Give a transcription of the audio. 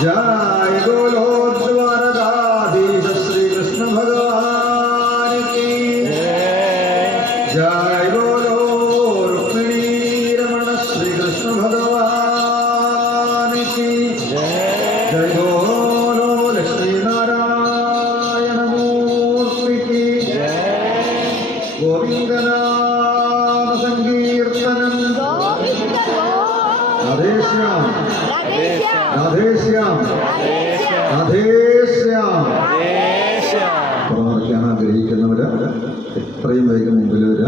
जय बोलो द्वारकाधीश श्री कृष्ण भगवान की जय बोलो रुक्मिणी रमण श्री कृष्ण भगवान की जय बोलो लक्ष्मी नारायण मूर्ति की गोविंद नाम संकीर्तनम राधे श्याम राधे श्याम राधे ശ്യാം. പ്രാർത്ഥിക്കാൻ ആഗ്രഹിക്കുന്നവര് എത്രയും വേഗം മുമ്പിൽ വരിക.